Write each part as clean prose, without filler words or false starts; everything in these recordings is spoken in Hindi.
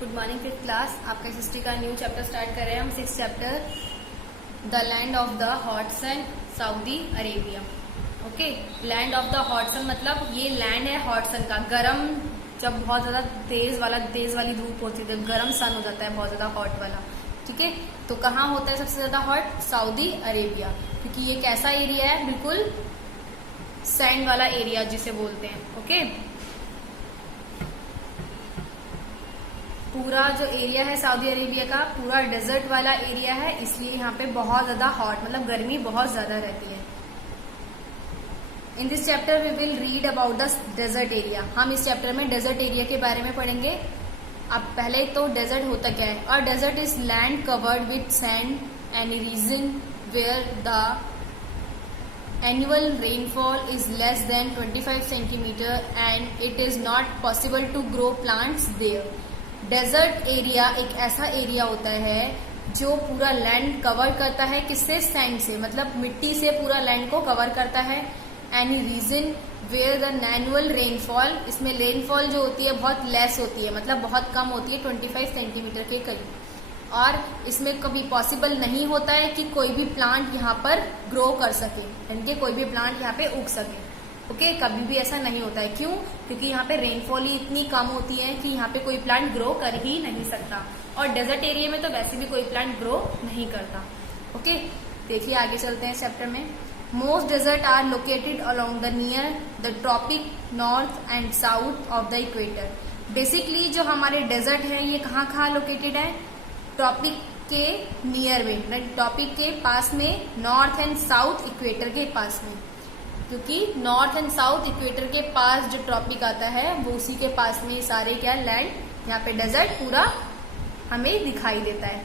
Good morning fifth class. आपका हिस्ट्री का न्यू चैप्टर स्टार्ट कर रहे हैं हम। 6th chapter the land of the hot sun, Saudi Arabia. Okay, land of the hot sun मतलब ये लैंड है हॉट सन का। गर्म, जब बहुत ज्यादा तेज वाली धूप होती है, गर्म सन हो जाता है, बहुत ज्यादा हॉट वाला। ठीक है, तो कहाँ होता है सबसे ज्यादा हॉट? सऊदी अरेबिया, क्योंकि ये कैसा एरिया है? बिल्कुल सैंड वाला एरिया जिसे बोलते हैं। ओके, पूरा जो एरिया है सऊदी अरेबिया का पूरा डेजर्ट वाला एरिया है, इसलिए यहाँ पे बहुत ज्यादा हॉट मतलब गर्मी बहुत ज्यादा रहती है। In this chapter we will read about the desert area. हम इस चैप्टर में डेजर्ट एरिया के बारे में पढ़ेंगे। अब पहले तो डेजर्ट होता क्या है? और desert is land covered with sand and region where the annual rainfall is less than 25 centimeter and it is not possible to grow plants there. Desert area एक ऐसा एरिया होता है जो पूरा लैंड कवर करता है। किससे? सैंड से, मतलब मिट्टी से पूरा लैंड को कवर करता है। Any region where the annual rainfall, इसमें रेनफॉल जो होती है बहुत लेस होती है, मतलब बहुत कम होती है, 25 सेंटीमीटर के करीब। और इसमें कभी पॉसिबल नहीं होता है कि कोई भी प्लांट यहाँ पर ग्रो कर सके, यानी कि कोई भी प्लांट यहाँ पे उग सके। ओके, कभी भी ऐसा नहीं होता है। क्यों? क्योंकि यहाँ पे रेनफॉल ही इतनी कम होती है कि यहाँ पे कोई प्लांट ग्रो कर ही नहीं सकता। और डेजर्ट एरिया में तो वैसे भी कोई प्लांट ग्रो नहीं करता। ओके, देखिए आगे चलते हैं चैप्टर में। Most desert are located along the near the tropic north and south of the equator. Basically जो हमारे डेजर्ट है ये कहाँ लोकेटेड है? ट्रॉपिक के नियर में, ट्रॉपिक के पास में, नॉर्थ एंड साउथ इक्वेटर के पास में। क्योंकि नॉर्थ एंड साउथ इक्वेटर के पास जो ट्रॉपिक आता है वो उसी के पास में सारे क्या लैंड, यहाँ पे डेजर्ट पूरा हमें दिखाई देता है।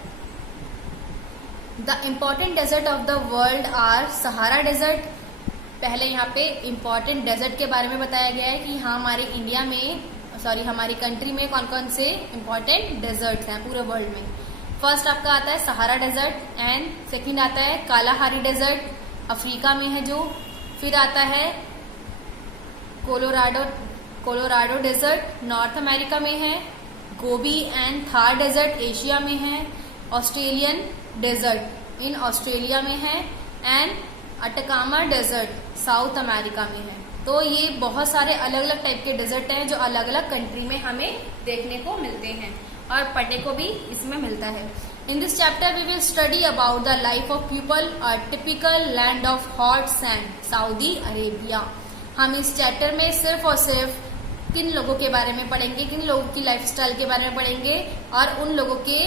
The important desert of the world are Sahara desert. पहले यहाँ पे इम्पोर्टेंट डेजर्ट के बारे में बताया गया है कि हाँ हमारे इंडिया में, हमारी कंट्री में कौन कौन से इम्पोर्टेंट डेजर्ट हैं पूरे वर्ल्ड में। फर्स्ट आपका आता है सहारा डेजर्ट एंड सेकंड आता है कालाहारी डेजर्ट, अफ्रीका में है जो। फिर आता है कोलोराडो डेजर्ट, नॉर्थ अमेरिका में है। Gobi and Thar desert Asia में है। ऑस्ट्रेलियन डेजर्ट इन ऑस्ट्रेलिया में है। And Atacama desert South America में है। तो ये बहुत सारे अलग अलग टाइप के डेजर्ट हैं जो अलग अलग कंट्री में हमें देखने को मिलते हैं और पढ़ने को भी इसमें मिलता है। In this chapter we will study about the life of people, a typical land of hot sand, Saudi Arabia. हम इस चैप्टर में सिर्फ और सिर्फ किन लोगों के बारे में पढ़ेंगे, किन लोगों की लाइफस्टाइल के बारे में पढ़ेंगे और उन लोगों के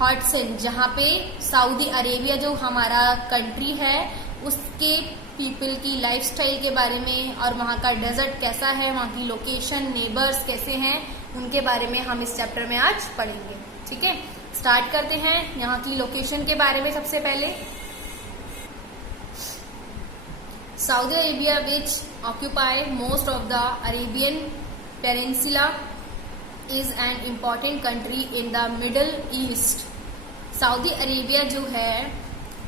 हॉट सैंड, जहाँ पे सऊदी अरेबिया जो हमारा कंट्री है उसके पीपल की लाइफस्टाइल के बारे में और वहाँ का डेजर्ट कैसा है, वहाँ की लोकेशन, नेबर्स कैसे हैं, उनके बारे में हम इस चैप्टर में आज पढ़ेंगे। ठीक है, स्टार्ट करते हैं यहाँ की लोकेशन के बारे में। सबसे पहले Saudi Arabia which occupy most of the Arabian peninsula is an important country in the middle east. Saudi Arabia जो है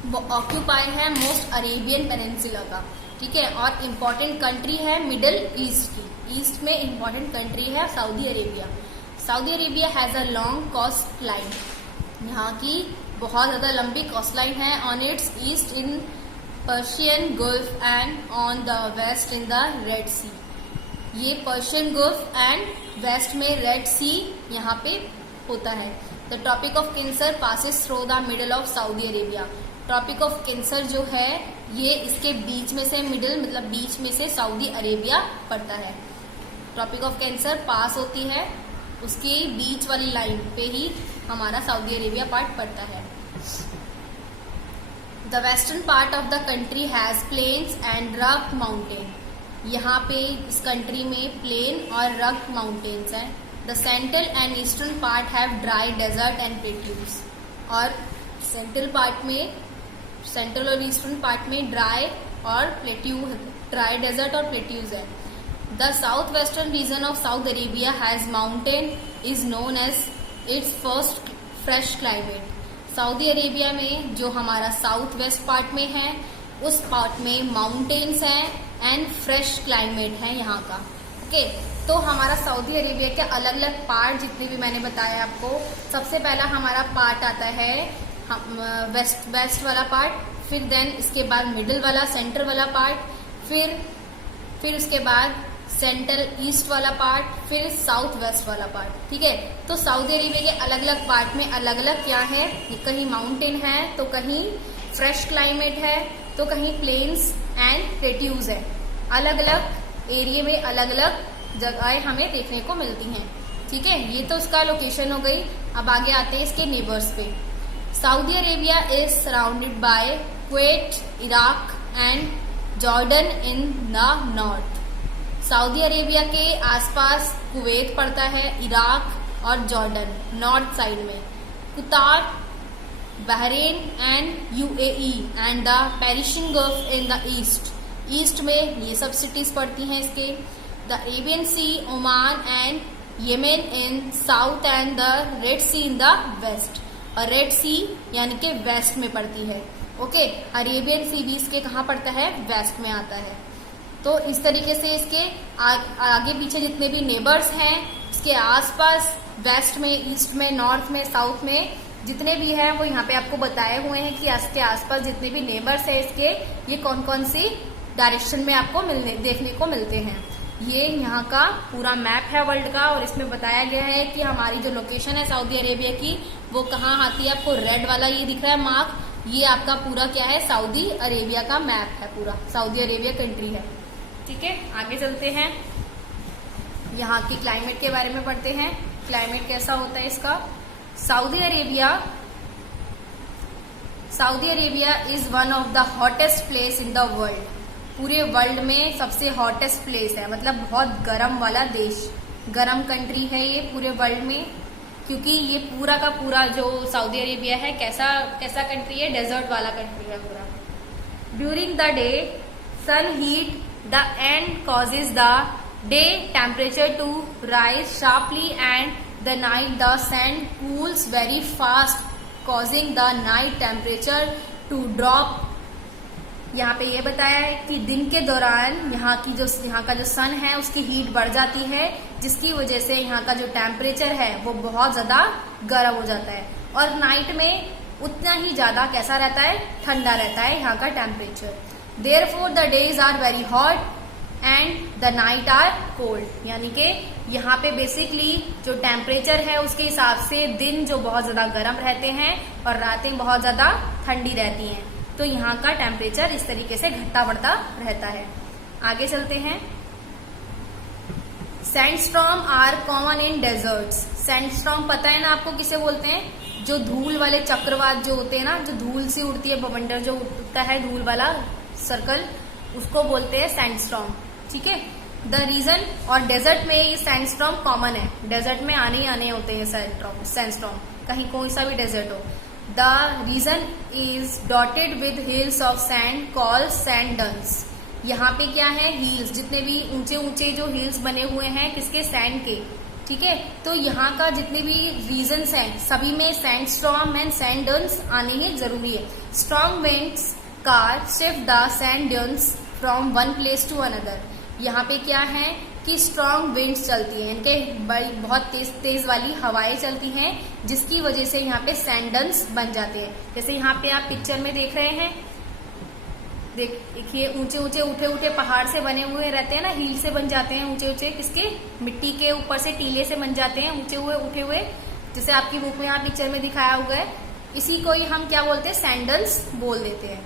वो ऑक्यूपाई है मोस्ट अरेबियन पेनिनसुला का। ठीक है, और इम्पॉर्टेंट कंट्री है मिडल ईस्ट की। ईस्ट में इम्पॉर्टेंट कंट्री है Saudi Arabia. Saudi Arabia has a long coast line, यहाँ की बहुत ज्यादा लंबी कोस्ट लाइन है। On its east in Persian gulf and on the west in the red sea. ये पर्शियन गल्फ एंड वेस्ट में रेड सी यहाँ पे होता है। The tropic of cancer passes through the middle of Saudi Arabia. Tropic of cancer जो है ये इसके बीच में से, मिडल मतलब बीच में से सऊदी अरेबिया पड़ता है। ट्रॉपिक ऑफ कैंसर पास होती है, उसके बीच वाली लाइन पे ही हमारा सऊदी अरेबिया पार्ट पड़ता है। The western part of the country has plains and rug mountain. यहाँ पे इस कंट्री में प्लेन और रग माउंटेन्स हैं। The central and eastern part have dry desert and plateaus. और सेंट्रल और ईस्टर्न पार्ट में ड्राई डेजर्ट और प्लेट्यूज है। The southwestern region of Saudi Arabia has mountain is known as its first fresh climate. Saudi Arabia में जो हमारा साउथ वेस्ट पार्ट में है उस पार्ट में माउंटेन्स हैं एंड फ्रेश क्लाइमेट है यहाँ का। ओके, तो हमारा सऊदी अरेबिया के अलग अलग पार्ट जितने भी मैंने बताया आपको, सबसे पहला हमारा पार्ट आता है वेस्ट वाला पार्ट, फिर देन इसके बाद मिडिल वाला सेंटर वाला पार्ट, फिर उसके बाद सेंट्रल ईस्ट वाला पार्ट, फिर साउथ वेस्ट वाला पार्ट। ठीक है, तो सऊदी अरेबिया के अलग अलग पार्ट में अलग अलग क्या है, कहीं माउंटेन है तो कहीं फ्रेश क्लाइमेट है तो कहीं प्लेन्स एंड प्लेट्यूज है। अलग अलग एरिया में अलग अलग जगहें हमें देखने को मिलती हैं। ठीक है, ये तो इसका लोकेशन हो गई। अब आगे आते हैं इसके नेबर्स पे। Saudi Arabia is surrounded by Kuwait, Iraq and Jordan in the north. Saudi Arabia के आसपास कुवैत पड़ता है, इराक और जॉर्डन नॉर्थ साइड में, Qatar, Bahrain and UAE and the Persian gulf in the east में ये सब सिटीज पड़ती हैं इसके, the Arabian sea, Oman and Yemen in south and the red sea in the west. और रेड सी यानी कि वेस्ट में पड़ती है। ओके, अरेबियन सी भी इसके कहाँ पड़ता है, वेस्ट में आता है। तो इस तरीके से इसके आगे पीछे जितने भी नेबर्स हैं इसके आसपास वेस्ट में, ईस्ट में, नॉर्थ में, साउथ में जितने भी हैं वो यहाँ पे आपको बताए हुए हैं कि इसके आसपास जितने भी नेबर्स हैं इसके, ये कौन कौन सी डायरेक्शन में आपको देखने को मिलते हैं। ये यहाँ का पूरा मैप है वर्ल्ड का, और इसमें बताया गया है कि हमारी जो लोकेशन है सऊदी अरेबिया की वो कहाँ आती है। आपको रेड वाला ये दिख रहा है मार्क, ये आपका पूरा क्या है, सऊदी अरेबिया का मैप है, पूरा सऊदी अरेबिया कंट्री है। ठीक है, आगे चलते हैं, यहाँ की क्लाइमेट के बारे में पढ़ते हैं। क्लाइमेट कैसा होता है इसका। Saudi Arabia is one of the hottest place in the world. पूरे वर्ल्ड में सबसे हॉटेस्ट प्लेस है, मतलब बहुत गर्म वाला देश, गर्म कंट्री है ये पूरे वर्ल्ड में, क्योंकि ये पूरा का पूरा जो सऊदी अरेबिया है कैसा कंट्री है, डेजर्ट वाला कंट्री है पूरा। During the day sun heat the and causes the day temperature to rise sharply and the night the sand cools very fast causing the night temperature to drop. यहाँ पे ये बताया है कि दिन के दौरान यहाँ का जो सन है उसकी हीट बढ़ जाती है, जिसकी वजह से यहाँ का जो टेम्परेचर है वो बहुत ज्यादा गर्म हो जाता है, और नाइट में उतना ही ज्यादा कैसा रहता है, ठंडा रहता है यहाँ का temperature. Therefore the days are very hot and the night are cold. यानी कि यहाँ पे बेसिकली जो टेम्परेचर है उसके हिसाब से दिन जो बहुत ज्यादा गर्म रहते हैं और रातें बहुत ज्यादा ठंडी रहती हैं। तो यहाँ का टेम्परेचर इस तरीके से घटता बढ़ता रहता है। आगे चलते हैं। Sandstorm are common in deserts. Sandstorm पता है ना आपको किसे बोलते हैं, जो धूल वाले चक्रवात जो होते हैं ना, जो धूल सी उड़ती है, बवंडर जो उठता है धूल वाला सर्कल, उसको बोलते हैं सैंडस्टॉर्म। ठीक है, द रीजन, और डेजर्ट में ये सैंडस्टॉर्म कॉमन है, डेजर्ट में आने ही आने होते हैं सैंडस्टॉर्म, कहीं कोई सा भी डेजर्ट हो। The region is dotted with hills of sand called sand dunes। यहाँ पे क्या है, हिल्स, जितने भी ऊंचे ऊंचे जो हिल्स बने हुए हैं किसके, सैंड के। ठीक है, तो यहाँ का जितने भी रीजन्स हैं सभी में sand storm and sand dunes आने ही जरूरी है। Strong winds can shift the sand dunes from one place to another. यहाँ पे क्या है कि स्ट्रॉन्ग विंड्स चलती हैं, इनके बहुत तेज वाली हवाएं चलती हैं, जिसकी वजह से यहाँ पे सैंड डन्स बन जाते हैं। जैसे यहाँ पे आप पिक्चर में देख रहे हैं, देखिए ऊंचे ऊंचे उठे उठे पहाड़ से बने हुए रहते हैं ना, हील से बन जाते हैं ऊंचे ऊंचे, किसके, मिट्टी के ऊपर से टीले से बन जाते हैं ऊंचे हुए उठे हुए, जैसे आपकी बुक में यहाँ पिक्चर में दिखाया हुआ है। इसी को ही हम क्या बोलते हैं, सैंडल्स बोल देते हैं।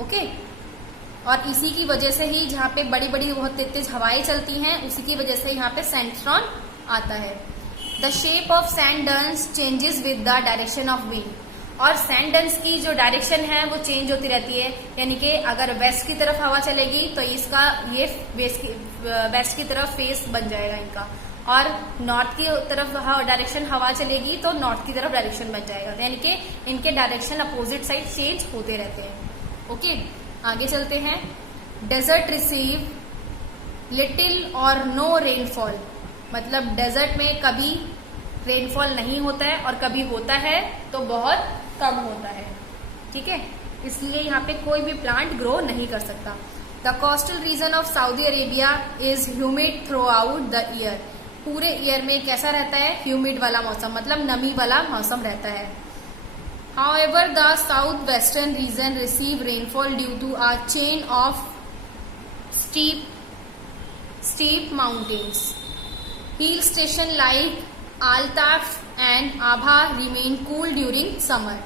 ओके, और इसी की वजह से ही जहाँ पे बड़ी बड़ी बहुत तेज तेज हवाएं चलती हैं, उसी की वजह से यहाँ पे सैंडस्टॉर्म आता है। The shape of sand dunes changes with the direction of wind. और सैंड डन्स की जो डायरेक्शन है वो चेंज होती रहती है, यानी कि अगर वेस्ट की तरफ हवा चलेगी तो इसका ये वेस्ट की तरफ फेस बन जाएगा इनका, और नॉर्थ की तरफ डायरेक्शन हवा चलेगी तो नॉर्थ की तरफ डायरेक्शन बन जाएगा, यानी कि इनके डायरेक्शन अपोजिट साइड चेंज होते रहते हैं। ओके, आगे चलते हैं। डेजर्ट रिसीव लिटिल और नो रेनफॉल। मतलब डेजर्ट में कभी रेनफॉल नहीं होता है और कभी होता है तो बहुत कम होता है। ठीक है, इसलिए यहाँ पे कोई भी प्लांट ग्रो नहीं कर सकता। The coastal region of Saudi Arabia is humid through out the year. पूरे ईयर में कैसा रहता है? ह्यूमिड वाला मौसम, मतलब नमी वाला मौसम रहता है। However, the southwestern region receive rainfall due to a chain of steep mountains. Hill station like Al-Taf and Abha remain cool during summer.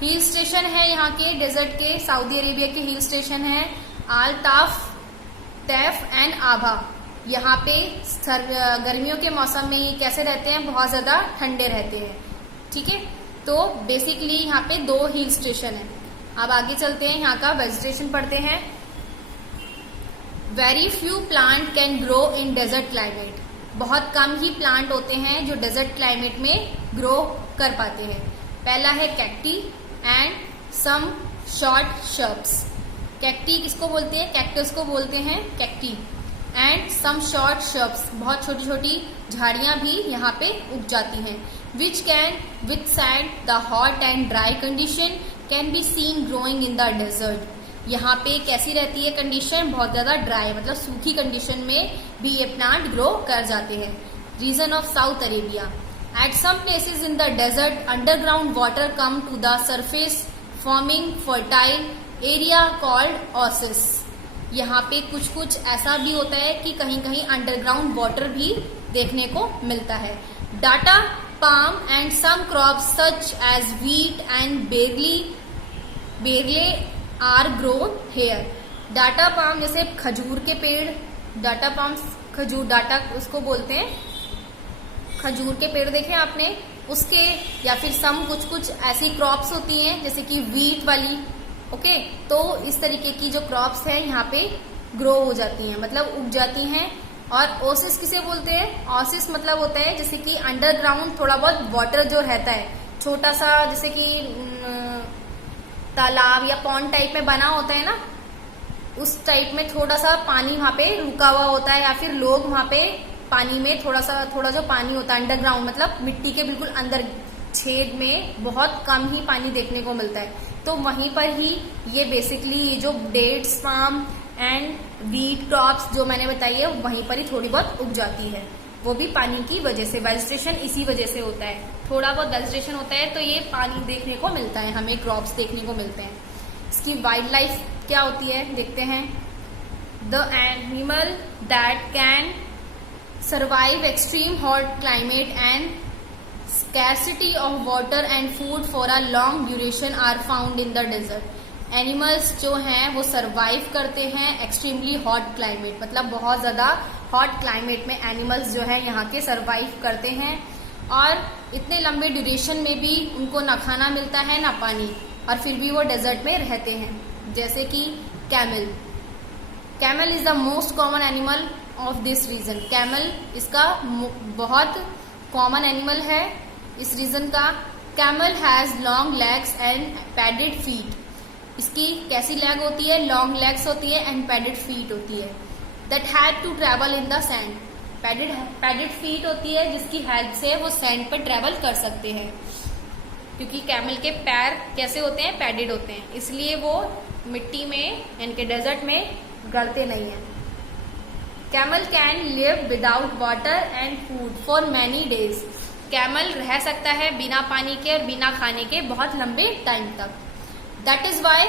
Hill station है यहाँ के डेजर्ट के, सऊदी अरेबिया के हिल स्टेशन है आल-ताफ, तैफ एंड आभा। यहाँ पे गर्मियों के मौसम में ये कैसे रहते हैं? बहुत ज्यादा ठंडे रहते हैं। ठीक है, तो बेसिकली यहाँ पे 2 हिल स्टेशन है। अब आगे चलते हैं, यहाँ का वेजिटेशन पढ़ते हैं। Very few plant can grow in desert climate. बहुत कम ही प्लांट होते हैं जो डेजर्ट क्लाइमेट में ग्रो कर पाते हैं। पहला है cacti and some short shrubs. Cacti किसको बोलते हैं? कैक्टस को बोलते हैं cacti. And some short shrubs, बहुत छोटी छोटी झाड़ियां भी यहाँ पे उग जाती हैं। Which can withstand the hot and dry condition can be seen growing in the desert. यहाँ पे कैसी रहती है कंडीशन? बहुत ज्यादा ड्राई, मतलब सूखी कंडीशन में भी ये प्लांट ग्रो कर जाते हैं। Region of South Arabia, at some places in the desert underground water come to the surface forming fertile area called oasis. यहाँ पे कुछ कुछ ऐसा भी होता है कि कहीं कहीं अंडरग्राउंड वाटर भी देखने को मिलता है। Date palm and some crops such as wheat and barley are grown here. Date palm जैसे खजूर के पेड़, डाटा पाम खजूर, डाटा उसको बोलते हैं, खजूर के पेड़ देखे आपने उसके, या फिर सम कुछ कुछ ऐसी क्रॉप्स होती हैं जैसे कि व्हीट वाली। ओके, तो इस तरीके की जो क्रॉप्स हैं यहाँ पे ग्रो हो जाती हैं, मतलब उग जाती हैं। और ओसिस किसे बोलते हैं? ओसिस मतलब होता है जैसे कि अंडरग्राउंड थोड़ा बहुत वाटर जो रहता है, छोटा सा जैसे कि तालाब या पॉन्ड टाइप में बना होता है ना, उस टाइप में थोड़ा सा पानी वहां पे रुका हुआ होता है, या फिर लोग वहां पे पानी में थोड़ा जो पानी होता है अंडरग्राउंड, मतलब मिट्टी के बिल्कुल अंदर छेद में बहुत कम ही पानी देखने को मिलता है, तो वहीं पर ही ये बेसिकली ये जो dates farm and wheat crops जो मैंने बताई है वहीं पर ही थोड़ी बहुत उग जाती है, वो भी पानी की वजह से। वेजिटेशन इसी वजह से होता है, थोड़ा बहुत वेजिटेशन होता है तो ये पानी देखने को मिलता है, हमें क्रॉप्स देखने को मिलते हैं। इसकी वाइल्ड लाइफ क्या होती है देखते हैं। The animal that can survive extreme hot climate and scarcity of water and food for a long duration are found in the desert. Animals जो हैं वो सर्वाइव करते हैं एक्सट्रीमली हॉट क्लाइमेट, मतलब बहुत ज्यादा हॉट क्लाइमेट में एनिमल्स जो है यहाँ के सर्वाइव करते हैं, और इतने लंबे ड्यूरेशन में भी उनको ना खाना मिलता है ना पानी, और फिर भी वो डेजर्ट में रहते हैं। जैसे कि camel, camel is the most common animal of this region. Camel इसका बहुत कॉमन एनिमल है इस रीजन का। Camel has long legs and padded feet. इसकी कैसी लेग होती है? लॉन्ग लेग्स होती है एंड पैडेड फीट होती है। That had to travel in the sand. Padded feet होती है जिसकी हेल्प से वो सैंड पर ट्रेवल कर सकते हैं, क्योंकि कैमल के पैर कैसे होते हैं? पैडेड होते हैं, इसलिए वो मिट्टी में इनके डेजर्ट में गलते नहीं है। Camel can live without water and food for many days. Camel रह सकता है बिना पानी के और बिना खाने के बहुत लंबे टाइम तक। दैट इज वाई,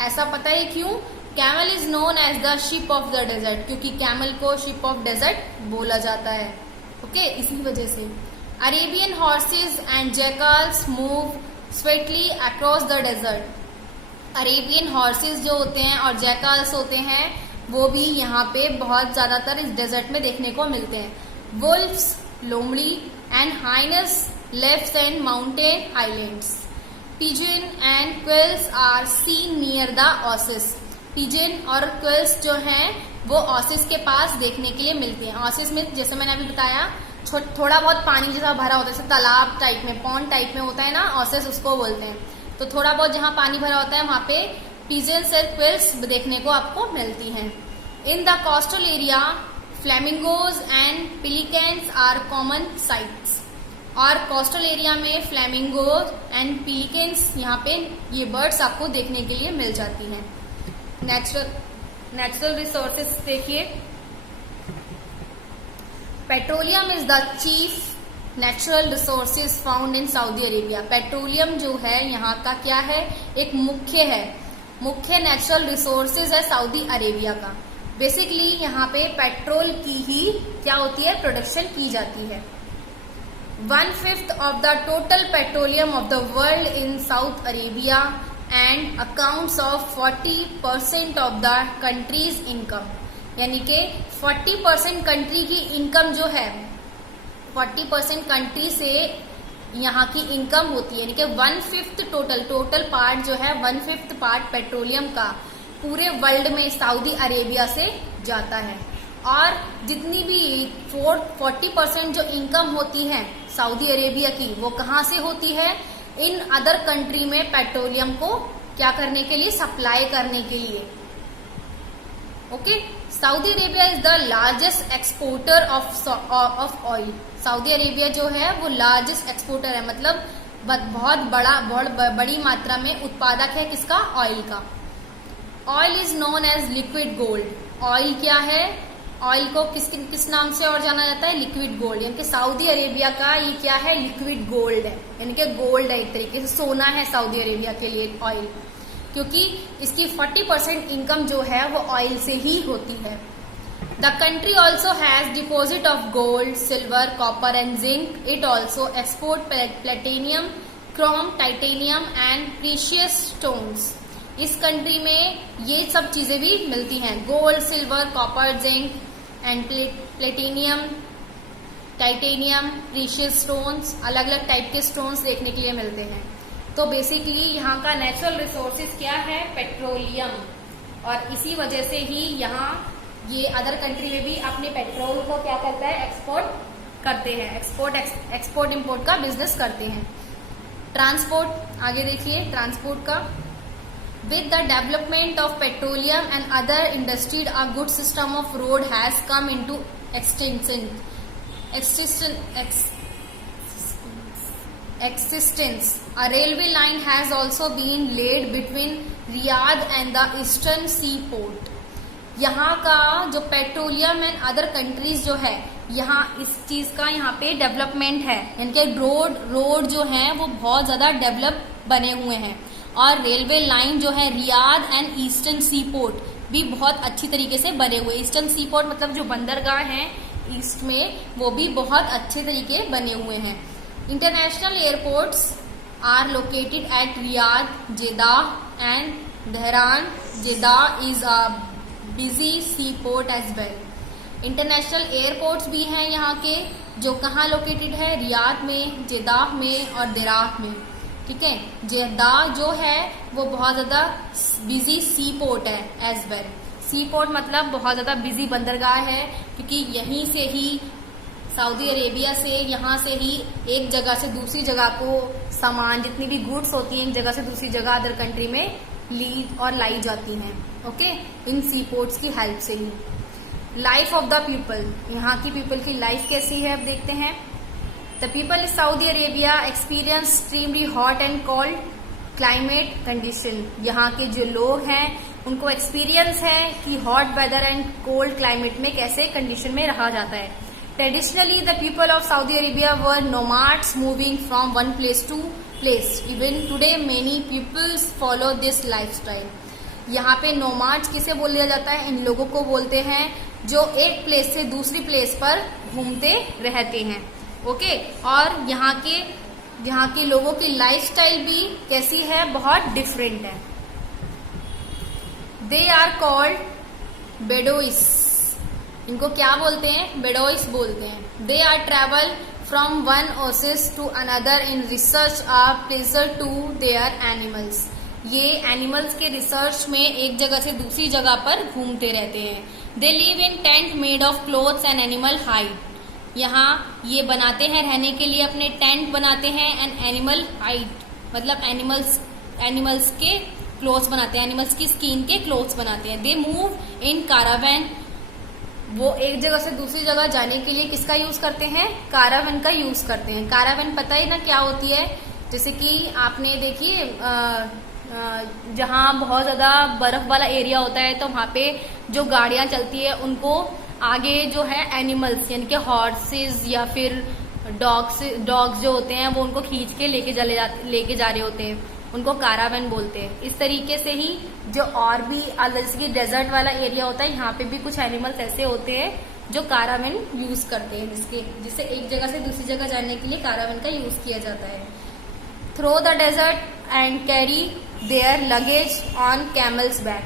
ऐसा पता है क्यों? Camel is known as the ship of the desert, क्योंकि कैमल को शिप ऑफ डेजर्ट बोला जाता है। ओके, इसी वजह से। Arabian horses and jackals move swiftly across the desert. Arabian horses जो होते हैं और जैकल्स होते हैं वो भी यहाँ पे बहुत ज्यादातर इस डेजर्ट में देखने को मिलते हैं। वुल्फ्स, लोमड़ी and hyenas lives in mountain islands. Pigeon and quails are seen near the oasis. Pigeon और क्विल्स जो हैं वो ओसिस के पास देखने के लिए मिलते हैं। ओसिस में जैसे मैंने अभी बताया थोड़ा बहुत पानी जैसा भरा होता है, जैसे तालाब टाइप में, पॉन्ड टाइप में होता है ना, ओसिस उसको बोलते हैं। तो थोड़ा बहुत जहाँ पानी भरा होता है वहां पे पिजन्स और क्विल्स देखने को आपको मिलती हैं। In the coastal area flamingos and pelicans are common sights. और कोस्टल एरिया में फ्लैमिंगोज एंड पेलिकन्स, यहाँ पे ये बर्ड्स आपको देखने के लिए मिल जाती हैं। नेचुरल नेचुरल रिसोर्सेज देखिए, petroleum is the chief natural resources found in Saudi Arabia. Petroleum जो है यहाँ का क्या है, एक मुख्य नेचुरल रिसोर्सेज है सऊदी अरेबिया का। बेसिकली यहाँ पे पेट्रोल की ही क्या होती है, प्रोडक्शन की जाती है। 1/5 of the total petroleum of the world in Saudi Arabia and accounts of 40% of the country's income। यानी कि 40% कंट्री की इनकम जो है, 40% कंट्री से यहाँ की इनकम होती है, यानी कि 1/5 टोटल पार्ट जो है, 1/5 पार्ट पेट्रोलियम का पूरे वर्ल्ड में सऊदी अरेबिया से जाता है। और जितनी भी 40% जो इनकम होती है सऊदी अरेबिया की, वो कहाँ से होती है, इन अदर कंट्री में पेट्रोलियम को क्या करने के लिए, सप्लाई करने के लिए। Okay, Saudi Arabia is the largest exporter of oil. Saudi Arabia जो है वो लार्जेस्ट एक्सपोर्टर है, मतलब बहुत बड़ी मात्रा में उत्पादक है किसका, ऑयल का। Oil is known as liquid gold. Oil क्या है, ऑयल को किस नाम से और जाना जाता है, लिक्विड गोल्ड। यानी कि सऊदी अरेबिया का ये क्या है, लिक्विड गोल्ड है, यानी कि गोल्ड है, एक तरीके से सोना है सऊदी अरेबिया के लिए ऑयल, क्योंकि इसकी 40% इनकम जो है वो ऑयल से ही होती है। The country also has deposit of gold, silver, copper and zinc. It also export platinum, Chrome, titanium and precious stones. इस कंट्री में ये सब चीजें भी मिलती हैं, gold, silver, copper, zinc and platinum, titanium, precious stones, अलग अलग टाइप के स्टोन्स देखने के लिए मिलते हैं। तो बेसिकली यहाँ का नेचुरल रिसोर्सेज क्या है, पेट्रोलियम। और इसी वजह से ही यहाँ ये अदर कंट्री में भी अपने पेट्रोल को क्या करता है, एक्सपोर्ट करते हैं, एक्सपोर्ट इंपोर्ट का बिजनेस करते हैं। ट्रांसपोर्ट आगे देखिए, ट्रांसपोर्ट का, with the development of petroleum and other industries, a good system of road has come into existence. A railway line has also been laid between Riyadh and the eastern seaport. यहाँ का जो पेट्रोलियम एंड अदर कंट्रीज जो है, यहाँ इस चीज का यहाँ पे डेवलपमेंट है, यानी कि रोड जो है वो बहुत ज्यादा डेवलप बने हुए हैं। और रेलवे लाइन जो है Riyadh and eastern sea port भी बहुत अच्छी तरीके से बने हुए। ईस्टर्न सी पोर्ट मतलब जो बंदरगाह हैं ईस्ट में, वो भी बहुत अच्छे तरीके बने हुए हैं। International airports are located at Riyadh, Jeddah and Tehran. Jeddah is a busy sea port as well. International airports भी हैं यहाँ के, जो कहाँ लोकेटेड है, रियाद में, जेदाह में और देराह में। ठीक है, जेदाह जो है वो बहुत ज्यादा बिजी सी पोर्ट है एज वेल। सी पोर्ट मतलब बहुत ज्यादा बिजी बंदरगाह है, क्योंकि यहीं से ही सऊदी अरेबिया से, यहाँ से ही एक जगह से दूसरी जगह को सामान, जितनी भी गुड्स होती हैं एक जगह से दूसरी जगह अदर कंट्री में ली और लाई जाती हैं। ओके, इन सी पोर्ट्स की हेल्प से ही। लाइफ ऑफ द पीपल, यहाँ की पीपल की लाइफ कैसी है अब देखते हैं। The people in Saudi Arabia experience extremely hot and cold climate condition। यहाँ के जो लोग हैं उनको एक्सपीरियंस है कि hot weather and cold climate में कैसे कंडीशन में रहा जाता है। Traditionally the people of Saudi Arabia were nomads moving from one place to place. Even today many peoples follow this lifestyle. यहाँ पे नोमाड्स किसे बोल दिया जाता है, इन लोगों को बोलते हैं जो एक प्लेस से दूसरी प्लेस पर घूमते रहते हैं। ओके, और यहाँ के लोगों की लाइफस्टाइल भी कैसी है, बहुत डिफरेंट है। They are called Bedouins. इनको क्या बोलते हैं, बेडोइस बोलते हैं। They are travel from one oasis to another in research or pleasure to their animals. ये एनिमल्स के रिसर्च में एक जगह से दूसरी जगह पर घूमते रहते हैं। They live in tent made of clothes and animal hide. यहाँ ये बनाते हैं रहने के लिए, अपने टेंट बनाते हैं एंड एनिमल हाइड मतलब एनिमल्स के क्लोथ्स बनाते हैं, एनिमल्स की स्किन के क्लोथ्स बनाते हैं। They move in caravan. वो एक जगह से दूसरी जगह जाने के लिए किसका यूज करते हैं, कारावैन का यूज करते हैं। कारावैन पता ही ना क्या होती है, जैसे कि आपने देखिए जहाँ बहुत ज़्यादा बर्फ वाला एरिया होता है तो वहाँ पे जो गाड़ियाँ चलती है उनको आगे जो है एनिमल्स यानी कि हॉर्सेस या फिर डॉग्स जो होते हैं वो उनको खींच के लेके जा रहे होते हैं, उनको कारावैन बोलते हैं। इस तरीके से ही जो और भी जैसे कि डेजर्ट वाला एरिया होता है यहाँ पे भी कुछ एनिमल्स ऐसे होते हैं जो कारावैन यूज करते हैं, जिससे एक जगह से दूसरी जगह जाने के लिए कारावैन का यूज किया जाता है। Through the desert and carry their luggage on camels back,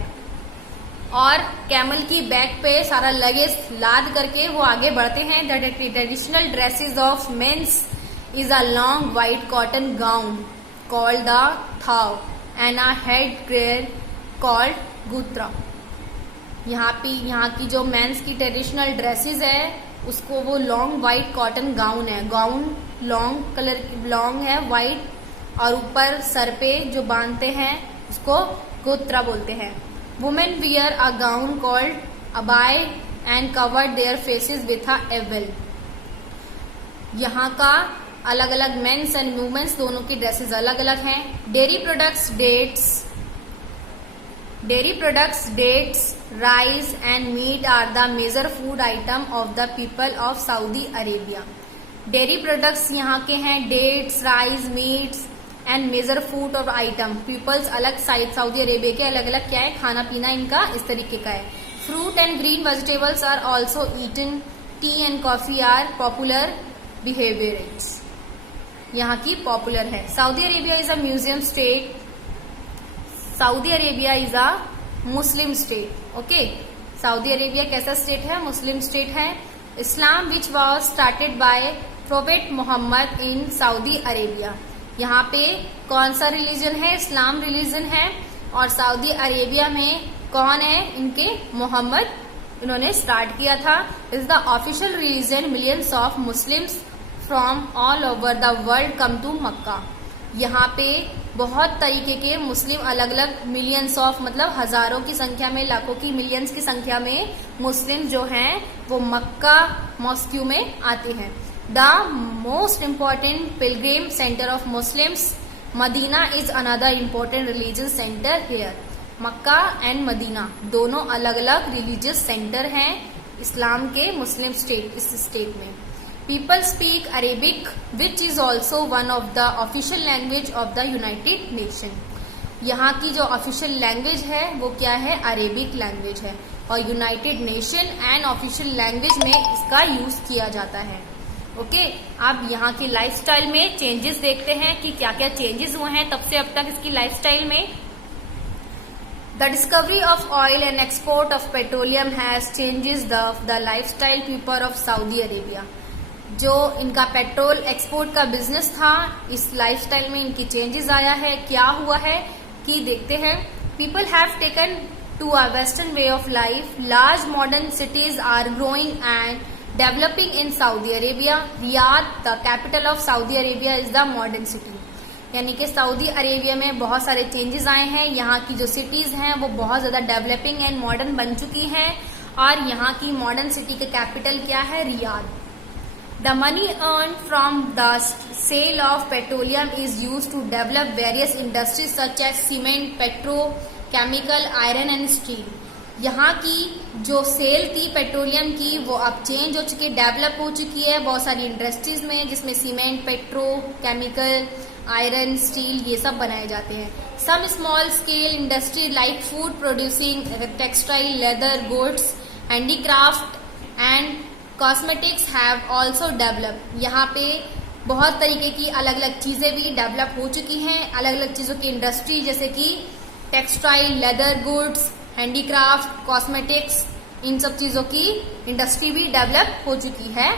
और कैमल की बैक पे सारा लगेज लाद करके वो आगे बढ़ते हैं। The traditional dresses of mens is a long white cotton gown called the thobe and a head gear called ghutra. यहाँ की जो मेंस की ट्रेडिशनल ड्रेसेस है उसको वो लॉन्ग व्हाइट कॉटन गाउन है, गाउन लॉन्ग है व्हाइट, और ऊपर सर पे जो बांधते हैं उसको गुत्रा बोलते हैं। Women wear a gown called abaya and covered their faces with a veil. यहाँ का अलग अलग मेंस एंड वुमेन्स दोनों की ड्रेसेस अलग अलग हैं। Dairy products, dates, rice and meat are the major food item of the people of Saudi Arabia. Dairy products यहाँ के हैं dates, rice, meats and major food और आइटम। पीपल्स अलग सऊदी अरेबिया के अलग अलग क्या है, खाना पीना इनका इस तरीके का है। Fruit and green vegetables are also eaten. Tea and coffee are popular beverages, यहाँ की पॉपुलर है। Saudi Arabia is a museum state. Saudi Arabia is a Muslim state. Okay, Saudi Arabia कैसा स्टेट है, मुस्लिम स्टेट है। Islam which was started by prophet Muhammad in Saudi Arabia. यहाँ पे कौन सा रिलीजन है, इस्लाम रिलीजन है। और सऊदी अरेबिया में कौन है, इनके मोहम्मद, इन्होंने स्टार्ट किया था। Is the official religion. Millions of Muslims from all over the world come to Mecca. यहाँ पे बहुत तरीके के मुस्लिम अलग अलग मिलियंस ऑफ मतलब हजारों की संख्या में, लाखों की, मिलियंस की संख्या में मुस्लिम जो हैं वो मक्का मॉस्क्यू में आते हैं। The most important pilgrim centre of Muslims, Medina is another important religious centre here. Mecca and Medina दोनों अलग अलग रिलीजियस सेंटर हैं इस्लाम के मुस्लिम स्टेट, इस स्टेट में। People speak Arabic which is also one of the official language of the United Nation. यहाँ की जो ऑफिशियल लैंग्वेज है वो क्या है, अरेबिक लैंग्वेज है, और United nation and official language में इसका यूज किया जाता है। ओके, अब यहाँ की लाइफस्टाइल में चेंजेस देखते हैं कि क्या क्या चेंजेस हुए हैं तब से अब तक इसकी लाइफस्टाइल में। The discovery of oil and export of petroleum has changes the lifestyle people of Saudi Arabia. जो इनका पेट्रोल एक्सपोर्ट का बिजनेस था, इस लाइफस्टाइल में इनकी चेंजेस आया है। क्या हुआ है कि देखते हैं। People have taken to a western way of life. Large modern cities are growing and developing in Saudi Arabia. Riyadh, the capital of Saudi Arabia, is the modern city. यानी कि सऊदी अरेबिया में बहुत सारे चेंजेस आए हैं। यहाँ की जो सिटीज हैं वो बहुत ज्यादा डेवलपिंग एंड मॉडर्न बन चुकी हैं, और यहाँ की मॉडर्न सिटी का कैपिटल क्या है, Riyadh. The money earned from the sale of petroleum is used to develop various industries such as cement, petrochemical, iron and steel. यहाँ की जो सेल थी पेट्रोलियम की वो अब चेंज हो चुकी है, डेवलप हो चुकी है बहुत सारी इंडस्ट्रीज में, जिसमें सीमेंट, पेट्रोकेमिकल, आयरन, स्टील ये सब बनाए जाते हैं। Some small scale industry like food producing, textile, leather, goods, handicraft and cosmetics have also develop. यहाँ पे बहुत तरीके की अलग अलग चीजें भी डेवलप हो चुकी हैं, अलग अलग चीजों की इंडस्ट्री जैसे कि textile, leather goods, handicraft, cosmetics, इन सब चीजों की इंडस्ट्री भी डेवलप हो चुकी है।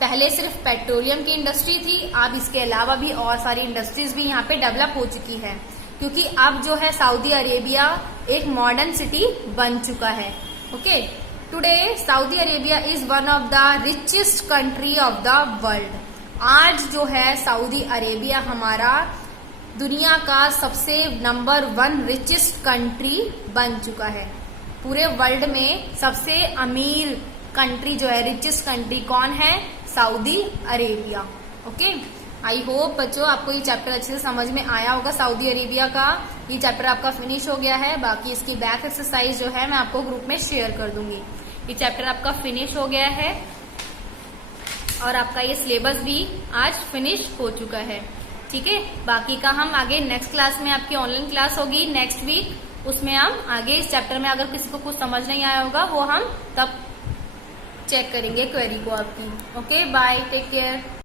पहले सिर्फ पेट्रोलियम की इंडस्ट्री थी, अब इसके अलावा भी और सारी इंडस्ट्रीज भी यहाँ पे डेवलप हो चुकी है, क्योंकि अब जो है सऊदी अरेबिया एक मॉडर्न सिटी बन चुका है। Okay, today Saudi Arabia is one of the richest country of the world. आज जो है सऊदी अरेबिया हमारा दुनिया का सबसे नंबर 1 रिचेस्ट कंट्री बन चुका है। पूरे वर्ल्ड में सबसे अमीर कंट्री जो है, रिचेस्ट कंट्री कौन है, Saudi Arabia. Okay, I hope बच्चों आपको ये चैप्टर अच्छे से समझ में आया होगा सऊदी अरेबिया का। ये चैप्टर आपका फिनिश हो गया है। बाकी इसकी बैक एक्सरसाइज जो है मैं आपको ग्रुप में शेयर कर दूंगी। ये चैप्टर आपका फिनिश हो गया है और आपका ये सिलेबस भी आज फिनिश हो चुका है। ठीक है, बाकी का हम आगे नेक्स्ट क्लास में, आपकी ऑनलाइन क्लास होगी नेक्स्ट वीक, उसमें हम आगे इस चैप्टर में अगर किसी को कुछ समझ नहीं आया होगा वो हम तब चेक करेंगे क्वेरी को आपकी। Okay, bye, take care.